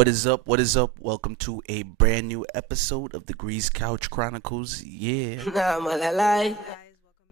What is up? What is up? Welcome to a brand new episode of the Grease Couch Chronicles. Yeah. Guys, welcome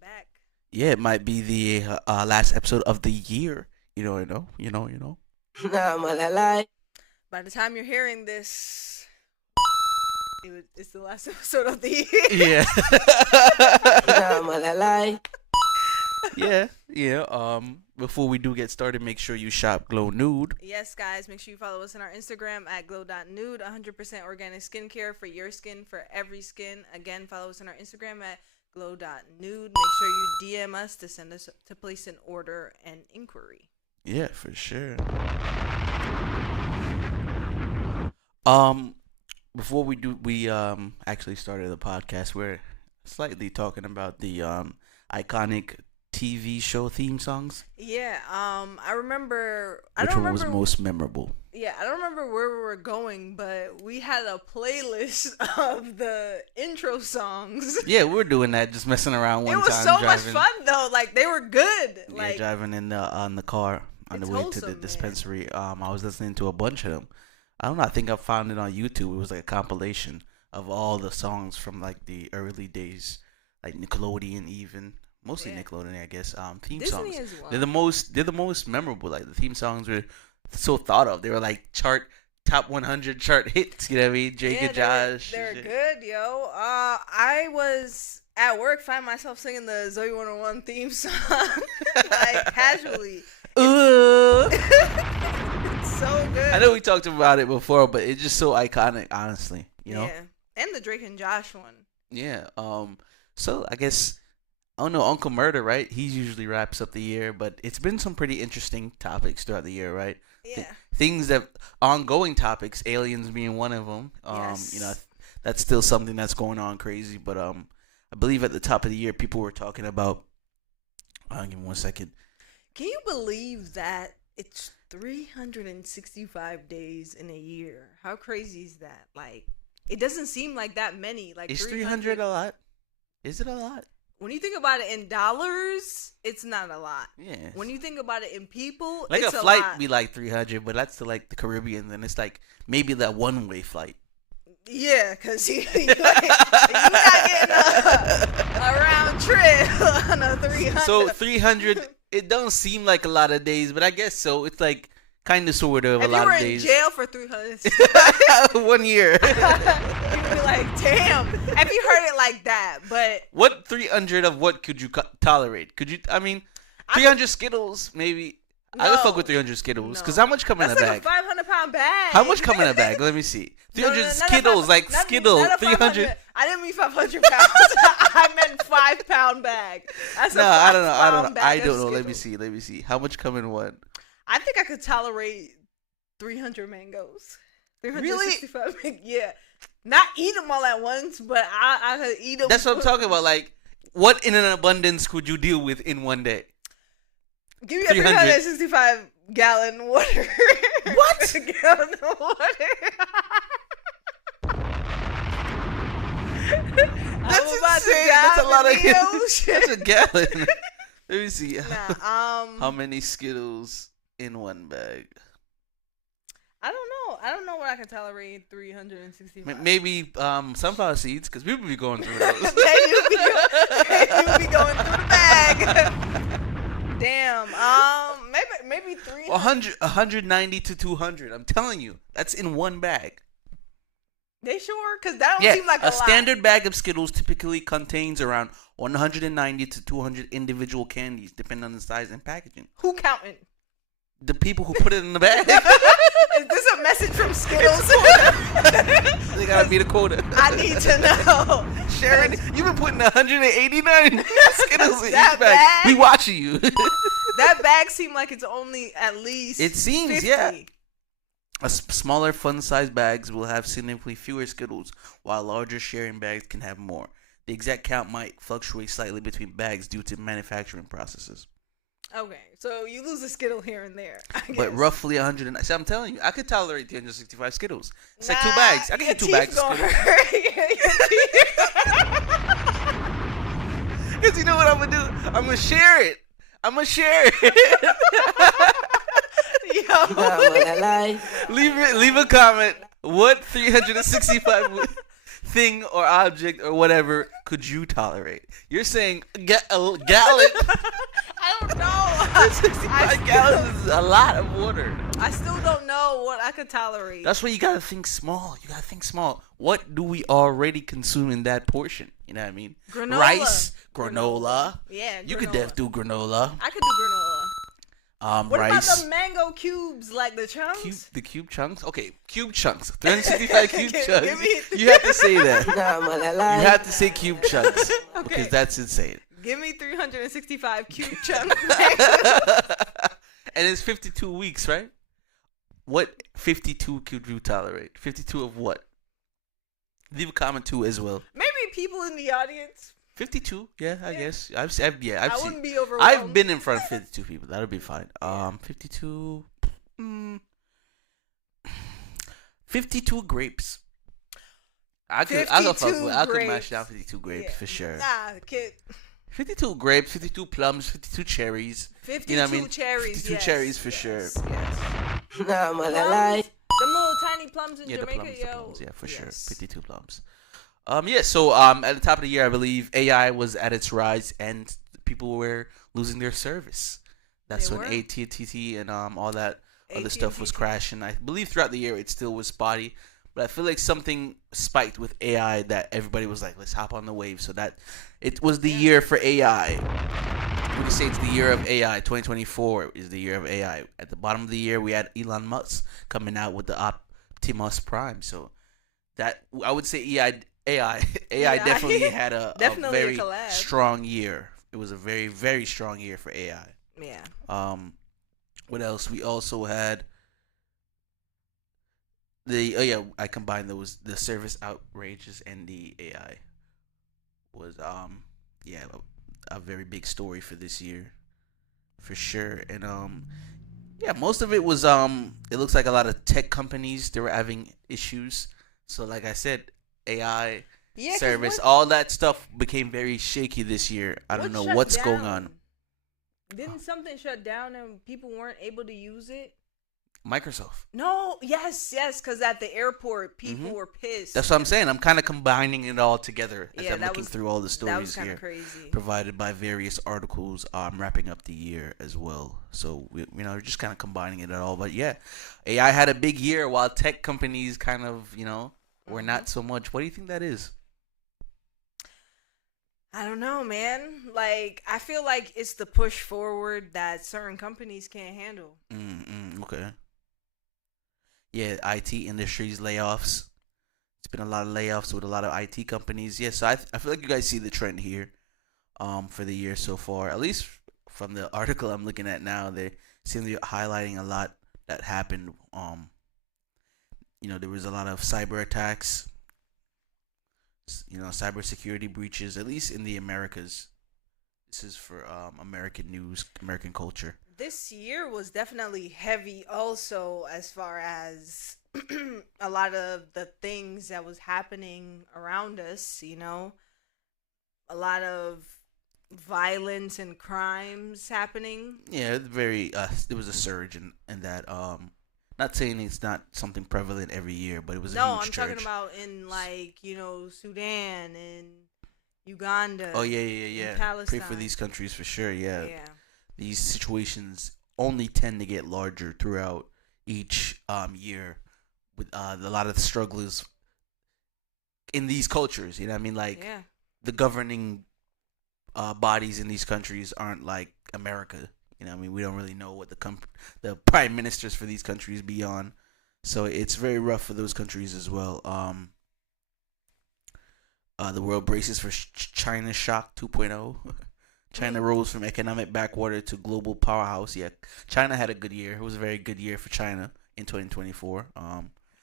back. Yeah, it might be the last episode of the year. You know. By the time you're hearing this, it's the last episode of the year. Yeah. Before we do get started, make sure you shop Glow Nude. Yes, guys, make sure you follow us on our Instagram at glow.nude. 100% organic skincare for your skin, for every skin. Again, follow us on our Instagram at glow.nude. Make sure you DM us to place an order and inquiry. Yeah, for sure. Before we actually started the podcast, we're slightly talking about the iconic TV show theme songs. Yeah, I remember. Which one was most memorable? Yeah, I don't remember where we were going, but we had a playlist of the intro songs. Yeah, we were doing that, just messing around one time. It was so much fun though. Like they were good. Like driving on the car on the way to the dispensary. Man. I was listening to a bunch of them. I don't know. I think I found it on YouTube. It was like a compilation of all the songs from like the early days, like Nickelodeon even. Mostly Nickelodeon, I guess. Theme Disney songs. As well. They're the most memorable. Like the theme songs were so thought of. They were like top 100 chart hits. You know what I mean? Jake and Josh. They're good, yo. I was at work, find myself singing the Zoe 101 theme song, like casually. Ooh. It's so good. I know we talked about it before, but it's just so iconic, honestly. You know? Yeah, and the Drake and Josh one. Yeah. So I guess. I don't know, Uncle Murder, right? He usually wraps up the year, but it's been some pretty interesting topics throughout the year, right? Yeah. Things that ongoing topics, aliens being one of them. Yes. You know, that's still something that's going on crazy. But I believe at the top of the year, people were talking about. Give me 1 second. Can you believe that it's 365 days in a year? How crazy is that? Like, it doesn't seem like that many. Like, is 300 a lot? Is it a lot? When you think about it in dollars, it's not a lot. Yeah. When you think about it in people, like it's a flight lot. Be like 300, but that's to like the Caribbean, and it's like maybe that one-way flight. Yeah, because you're not getting a round trip on a 300. So 300, it don't seem like a lot of days, but I guess so. It's like kind of sort of a lot of days. If you were in jail for 300 1 year. You'd be like, damn. If you heard it like that, but what 300 of what could you tolerate? Could you? I mean, 300 Skittles maybe. No, I would fuck with 300 Skittles because how much come in a bag? That's like a 500-pound bag. How much come in a bag? Let me see. 300 Skittles, like Skittles. 300. I didn't mean 500 pounds. I meant 5-pound bag. That's I don't know. Let me see. How much come in one? I think I could tolerate 300 mangoes. 365 really? Yeah. Not eat them all at once, but I could eat them. That's what I'm talking about. Like, what in an abundance could you deal with in one day? Give me a 365 gallon water. What? A gallon of water. That's insane. That's a lot of. That's a gallon. Let me see. How many Skittles in one bag? I don't know what I can tolerate. 365. Maybe sunflower seeds, because people be going through those. You'll be going through the bag. Damn. Maybe 300. 190 to 200. I'm telling you, that's in one bag. They sure? Because that don't seem like a lot. A standard bag of Skittles typically contains around 190 to 200 individual candies, depending on the size and packaging. Who counting? The people who put it in the bag. Is this a message from Skittles? They gotta be the quota. I need to know. Sharon, you've been putting 189 Skittles in each That bag. We watching you. That bag seemed like it's only at least It seems, 50. yeah. Smaller, fun-sized bags will have significantly fewer Skittles, while larger sharing bags can have more. The exact count might fluctuate slightly between bags due to manufacturing processes. Okay, so you lose a Skittle here and there, I guess. But roughly 100. See, I'm telling you, I could tolerate 365 Skittles. It's like 2 bags. I can get 2 bags of Skittles. Because you know what I'm going to do? I'm going to share it. Yo, Leave a comment. What 365 thing or object or whatever could you tolerate? You're saying a gallon. I don't know. 65 gallons is a lot of water. I still don't know what I could tolerate. That's why you gotta think small. You gotta think small. What do we already consume in that portion? You know what I mean? Granola. Rice, granola. Yeah, You could granola. do granola. I could do granola. What Rice. about the mango cubes, like the chunks? The cube chunks? Okay, cube chunks. 365 cube chunks. Give me- You have to say that. You have to say cube chunks. Okay. Because that's insane. Give me 365 cube chunks. And it's 52 weeks, right? What 52 could you tolerate? 52 of what? Leave a comment too as well. Maybe people in the audience. 52, yeah, I guess. I've I seen. wouldn't be overwhelmed. I've been in front of 52 people. That'll be fine. 52. 52 grapes. I could mash down 52 grapes for sure. Nah, kid. 52 grapes, 52 plums, 52 cherries. 52 You know what I mean? cherries. 52 yes, cherries for yes, sure. Yes. Yes. Plums, the little tiny plums in Yeah, the Jamaica, plums, yeah, for sure. Yes. 52 plums. So at the top of the year, I believe AI was at its rise and people were losing their service. That's They when were. AT&T and all that other stuff was AT&T. crashing. I believe throughout the year it still was spotty, but I feel like something spiked with AI that everybody was like, let's hop on the wave. So that it was the year for AI. We can say it's the year of AI. 2024 is the year of AI. At the bottom of the year, we had Elon Musk coming out with the Optimus Prime. So that I would say AI definitely had a Definitely a very collab. strong year. It was a very, very strong year for AI. Yeah. What else? We also had I combined those, the service outrages and the AI was a very big story for this year for sure. And most of it was it looks like a lot of tech companies, they were having issues. So like I said, AI Yeah, 'cause service, what- all that stuff became very shaky this year. I don't know shut what's going down? on. Didn't something shut down and people weren't able to use it? Microsoft. No, yes, because at the airport, people Mhm. were pissed. That's what I'm saying. I'm kind of combining it all together as Yeah, I'm that looking was- through all the That was stories kind here of crazy. provided by various articles wrapping up the year as well. So we're just kind of combining it all. But yeah, AI had a big year while tech companies kind of, were not so much. What do you think that is? I don't know, man. Like, I feel like it's the push forward that certain companies can't handle. Okay. Yeah, IT industries layoffs. It's been a lot of layoffs with a lot of IT companies. Yeah, so I feel like you guys see the trend here, for the year so far. At least from the article I'm looking at now, they seem to be highlighting a lot that happened. There was a lot of cyber attacks. Cybersecurity breaches, at least in the Americas. This is for American news, American culture. This year was definitely heavy also as far as a lot of the things that was happening around us, a lot of violence and crimes happening. Yeah, there was a surge in that. Not saying it's not something prevalent every year, but it was a No, huge I'm surge. talking about in Sudan and Uganda. Oh yeah. and Pray Palestine. for these countries for sure. Yeah. Yeah. These situations only tend to get larger throughout each year, with a lot of the struggles in these cultures. You know what I mean? Like Yeah. the governing bodies in these countries aren't like America. You know what I mean? We don't really know what the prime ministers for these countries be on. So it's very rough for those countries as well. The world braces for China shock 2.0. China rose from economic backwater to global powerhouse. Yeah, China had a good year. It was a very good year for China in 2024.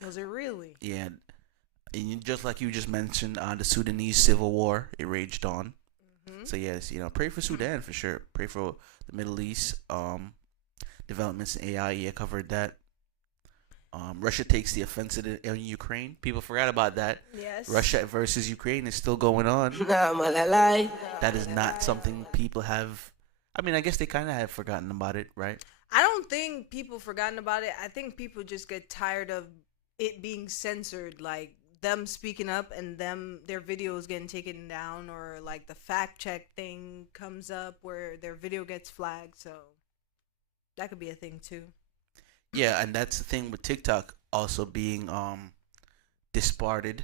Was it really? Yeah, and just like you just mentioned, the Sudanese civil war, it raged on. Mm-hmm. So yes, pray for Sudan for sure. Pray for the Middle East. Developments in AI. Yeah, covered that. Russia takes the offensive in Ukraine. People forgot about that. Yes. Russia versus Ukraine is still going on. That is not something people have. I mean, I guess they kind of have forgotten about it, right? I don't think people forgotten about it. I think people just get tired of it being censored, like them speaking up and their videos getting taken down, or like the fact check thing comes up where their video gets flagged. So that could be a thing too. Yeah, and that's the thing with TikTok also being disparted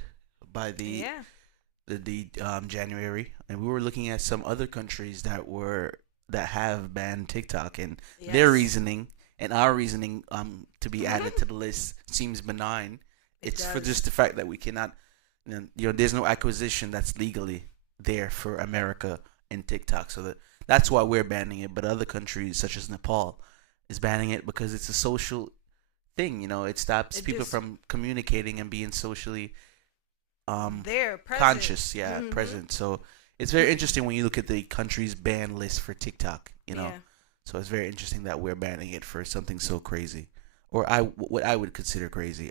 by Yeah. the January, and we were looking at some other countries that have banned TikTok, and their Yes. reasoning and our reasoning to be added Mhm. to the list seems benign. It It's for does. just the fact that we cannot, there's no acquisition that's legally there for America in TikTok, so that's why we're banning it. But other countries such as Nepal is banning it because it's a social thing. It stops It people just from communicating and being socially um there present. conscious, yeah, Mhm. present. So it's very interesting when you look at the country's ban list for TikTok. Yeah. So it's very interesting that we're banning it for something so crazy, or what I would consider crazy.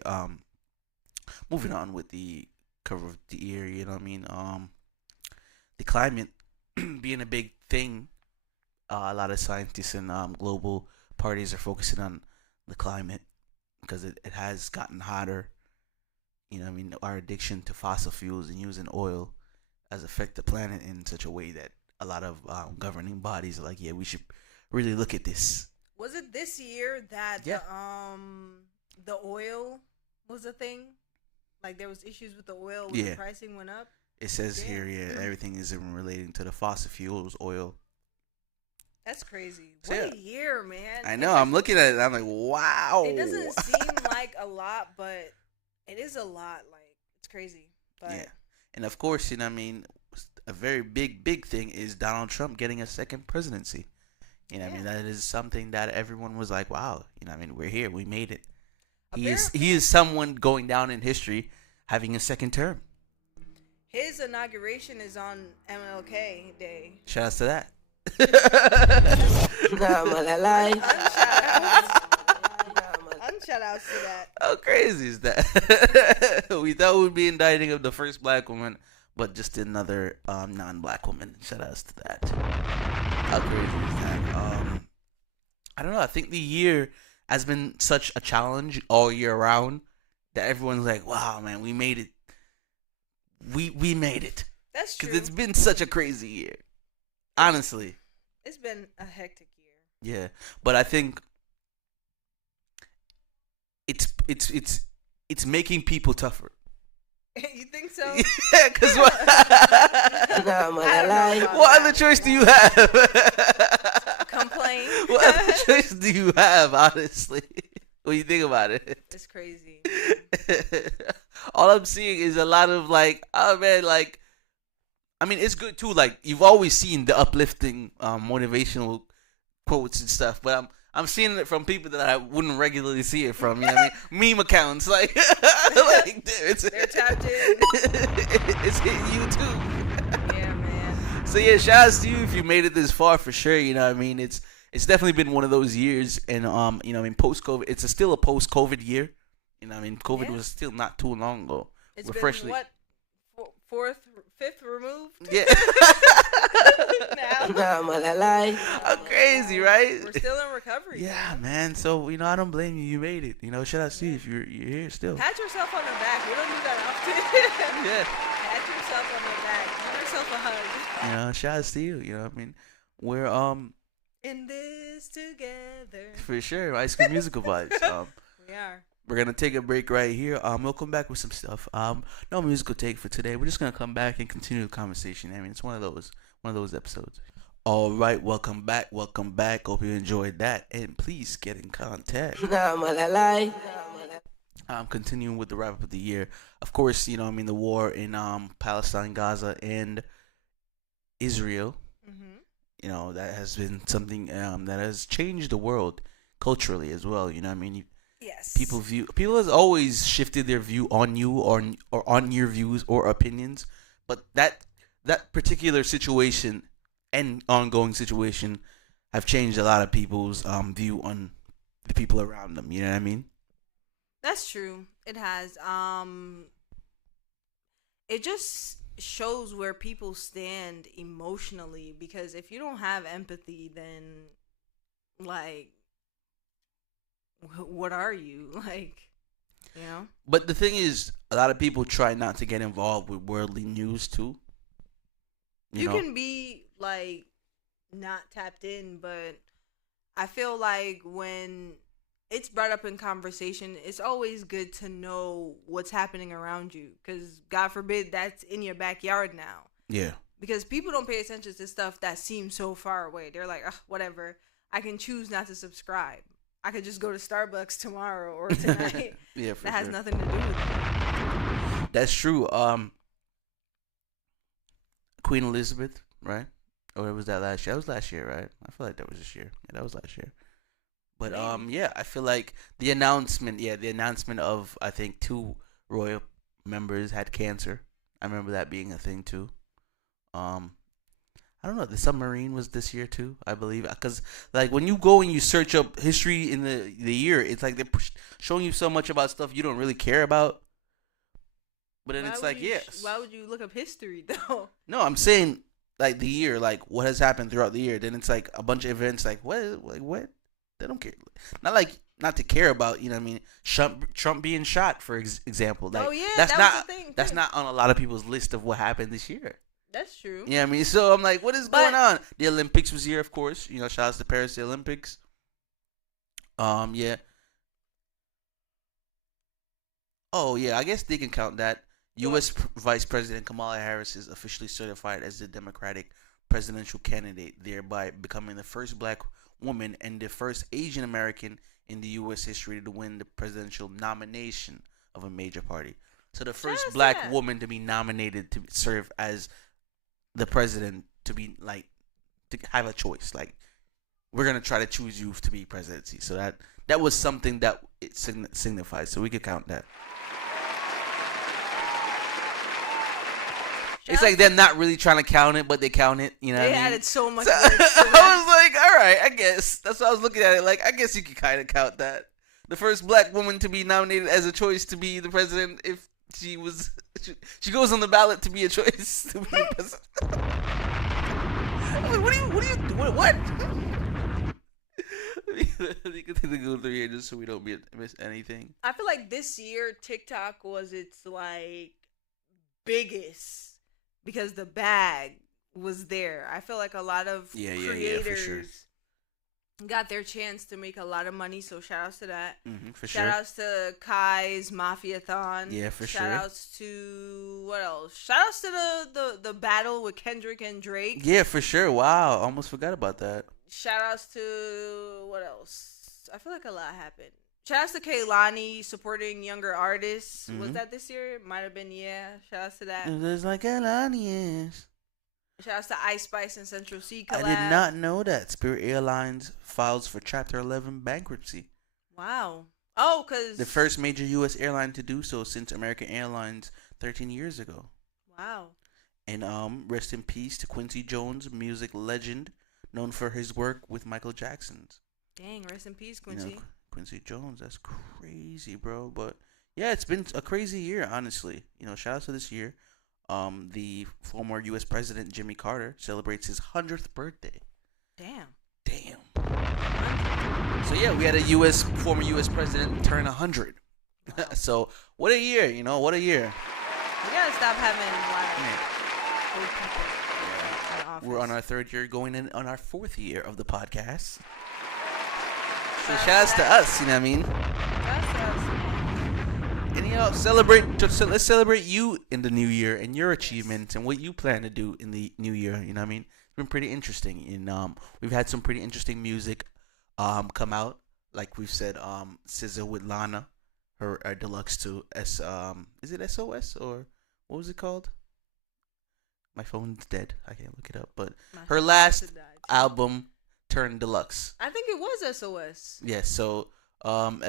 Moving on with the cover of the year, you know what I mean? The climate being a big thing. A lot of scientists and global parties are focusing on the climate because it has gotten hotter. I mean, our addiction to fossil fuels and using oil has affected the planet in such a way that a lot of governing bodies are like, yeah, we should really look at this. Was it this year that Yeah. the oil was a thing? Like there was issues with the oil when the Yeah. pricing went up. It says here, Damn. yeah, everything is relating to the fossil fuels, oil. That's crazy. So, What yeah, a year, man. I know. I'm looking at it. I'm like, wow. It doesn't seem like a lot, but it is a lot. Like it's crazy. But Yeah. And of course, you know what I mean, a very big thing is Donald Trump getting a second presidency. I mean, yeah. that is something that everyone was like, wow, I mean, we're here. We made it. He Apparently, is someone going down in history having a second term. his inauguration is on MLK Day. Shout outs to that. Unshout outs to that. How crazy is that? We thought we'd be indicting of the first black woman, but just another non-black woman. Shout outs to that. How crazy is that? I don't know. I think the year has been such a challenge all year round that everyone's like, "Wow, man, we made it. We made it." That's Because true. it's been such a crazy year. Honestly, It's been a hectic yeah. But I think it's making people tougher. year. You think so? Yeah, because what? I don't know about What other that. choice do you have? Complain. What other choice do you have, honestly? When you think about it. It's crazy. All I'm seeing is a lot of like, oh man, like, I mean, it's good too. Like, you've always seen the uplifting, motivational quotes and stuff, but I'm seeing it from people that I wouldn't regularly see it from. You know what I mean? Meme accounts, like, like dude, They're tapped in. it's hitting you too. Yeah, man. So yeah, shout outs to you if you made it this far for sure. You know what I mean? It's definitely been one of those years, and I mean, post COVID, it's still a post COVID year. You know what I mean? COVID Yeah. was still not too long ago. It's We're been freshly, what, fourth, fifth removed? yeah. Now. How crazy, right? We're still in recovery. Yeah, man. man. So I don't blame you. You made it. Shout out to you if you're here still. Pat yourself on the back. We don't do that often. Yeah. Pat yourself on the back. Give yourself a hug. Shout out to you. You know what I mean? We're In this together. for sure High School Musical vibes. We are. We're gonna take a break right here. We'll come back with some stuff. No musical take for today. We're just gonna come back and continue the conversation. I mean, it's one of those episodes. All right, welcome back. Hope you enjoyed that, and please get in contact. Continuing with the wrap up of the year. Of course, the war in Palestine, Gaza, and Israel. That has been something that has changed the world culturally as well. You know what I mean? Yes. People has always shifted their view on you or on your views or opinions, but that particular situation and ongoing situation have changed a lot of people's view on the people around them. You know what I mean? That's true. It has. It just shows where people stand emotionally, because if you don't have empathy, then like what are you like? You know, But the thing is, a lot of people try not to get involved with worldly news too. You you know? can be like not tapped in, but I feel like when it's brought up in conversation, it's always good to know what's happening around you, because God forbid that's in your backyard now. Yeah. Because people don't pay attention to stuff that seems so far away. They're like, ugh, whatever. I can choose not to subscribe. I could just go to Starbucks tomorrow or tonight. Yeah, for That has sure. nothing to do with it. That's true. Queen Elizabeth, right? Or was that last year? That was last year, right? I feel like that was this year. Yeah, that was last year. But Maybe. yeah, I feel like the announcement of I think two royal members had cancer. I remember that being a thing too. Um, I don't know. The submarine was this year too, I believe. Because like when you go and you search up history in the year, it's like they're showing you so much about stuff you don't really care about. But then it's like yes. Why would you look up history though? No, I'm saying like the year, like what has happened throughout the year. Then it's like a bunch of events, like what, like what? They don't care. Not like not to care about. You know what I mean? Trump being shot, for example. Like Oh yeah, that's that not was the thing. that's too. not on a lot of people's list of what happened this year. That's true. You know what I mean? So I'm like, what is But going on? The Olympics was here, of course. You know, shout out to Paris, the Olympics. Yeah. Oh yeah, I guess they can count that. U.S. Vice President Kamala Harris is officially certified as the Democratic presidential candidate, thereby becoming the first black woman and the first Asian American in the U.S. history to win the presidential nomination of a major party. So the shout first out to black that. woman to be nominated to serve as the president, to be like to have a choice. Like we're gonna try to choose you to be presidency. So that was something that it signifies. So we could count that. It's like they're not really trying to count it, but they count it. You know They what I mean? added so much So, words to I that. was like, all right, I guess. That's why I was looking at it. Like, I guess you could kind of count that. The first black woman to be nominated as a choice to be the president if she was. She goes on the ballot to be a choice to be the president. I'm like, what? You can take the go through here just so we don't miss anything. I feel like this year TikTok was its like biggest because the bag was there. I feel like a lot of Yeah, creators for sure. got their chance to make a lot of money, so shout outs to that. For Shout sure. outs to Kai's Mafiathon. Yeah, for Shout sure. outs to what else? Shout outs to the battle with Kendrick and Drake. Yeah, for sure. Wow, almost forgot about that. Shout outs to what else? I feel like a lot happened. Shout outs to Kaylani supporting younger artists. Was that this year? Might have been, yeah. Shout outs to that. It's like Alanias. Shout outs to Ice Spice and Central C collab. I did not know that Spirit Airlines files for Chapter 11 bankruptcy. Wow. Oh, because The first major U.S. airline to do so since American Airlines 13 years ago. wow. And rest in peace to Quincy Jones, music legend, known for his work with Michael Jackson's. Dang, rest in peace, You Quincy. know, Quincy Jones, that's crazy, bro. But yeah, it's been a crazy year, honestly. You know, shout out to this year. The former U.S. President Jimmy Carter celebrates his 100th birthday. Damn. So yeah, we had a former U.S. president turn 100. Wow. So what a year, you know, what a year. We gotta stop having Yeah. old people in office. We're on our third year, going in on our fourth year of the podcast. So Shout shout out outs to to that. us, you know what I mean? That's us. And you know, let's celebrate you in the new year and your achievements and what you plan to do in the new year. You know what I mean? It's been pretty interesting, and we've had some pretty interesting music come out. Like we've said, SZA with LANA, her Deluxe to is it SOS or what was it called? My phone's dead. I can't look it up. But My her phone last must have died. album turned Deluxe. I think it was SOS. Yes, so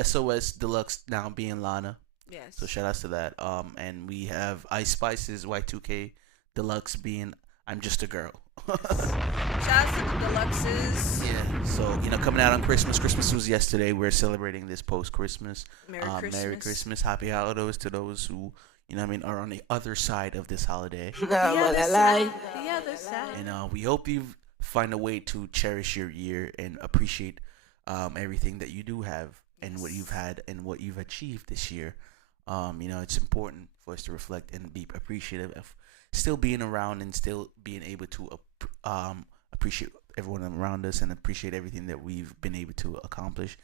SOS Deluxe now being LANA. Yes. So shout outs to that. And we have Ice Spice's Y2K Deluxe being I'm Just a Girl. Shout out to the Deluxes. Yeah. So, you know, coming out on Christmas. Christmas was yesterday. We're celebrating this post Christmas. Merry Christmas. Merry Christmas. Happy holidays to those who, you know what I mean, are on the other side of this holiday. The other side. The other side. And we hope you find a way to cherish your year and appreciate everything that you do have and what you've Yes. had and what you've achieved this year. It's important for us to reflect and be appreciative of still being around and still being able to appreciate everyone around us and appreciate everything that we've been able to accomplish,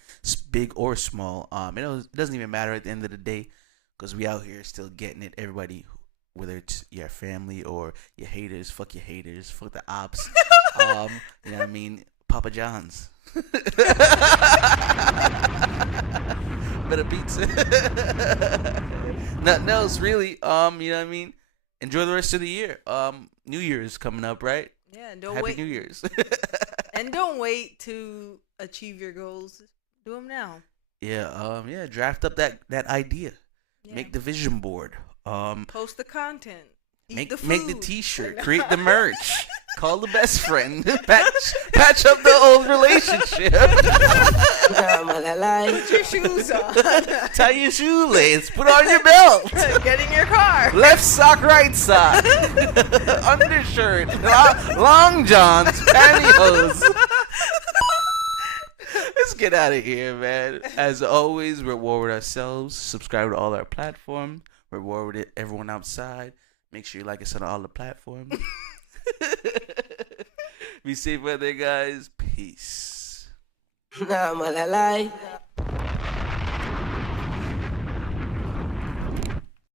big or small. It doesn't even matter at the end of the day, because we out here still getting it. Everybody, whether it's your family or your haters, fuck your haters, fuck the ops. You know what I mean? Papa John's. Better pizza. Nothing else really. You know what I mean? Enjoy the rest of the year. New Year's coming up, right? Yeah, and don't Happy wait. New Year's. And don't wait to achieve your goals. Do them now. Yeah, draft up that idea. Yeah. Make the vision board. Post the content. Eat the Make food. the t-shirt, create the merch. Call the best friend. Patch up the old relationship. Put your shoes on. Tie your shoelace. Put on your belt. Get in your car. Left sock, right sock. Undershirt. Long johns. Pantyhose. Let's get out of here, man. As always, reward ourselves. Subscribe to all our platforms. Reward everyone outside. Make sure you like us on all the platforms. Be safe out there, guys. Peace. Nah, man, I lie.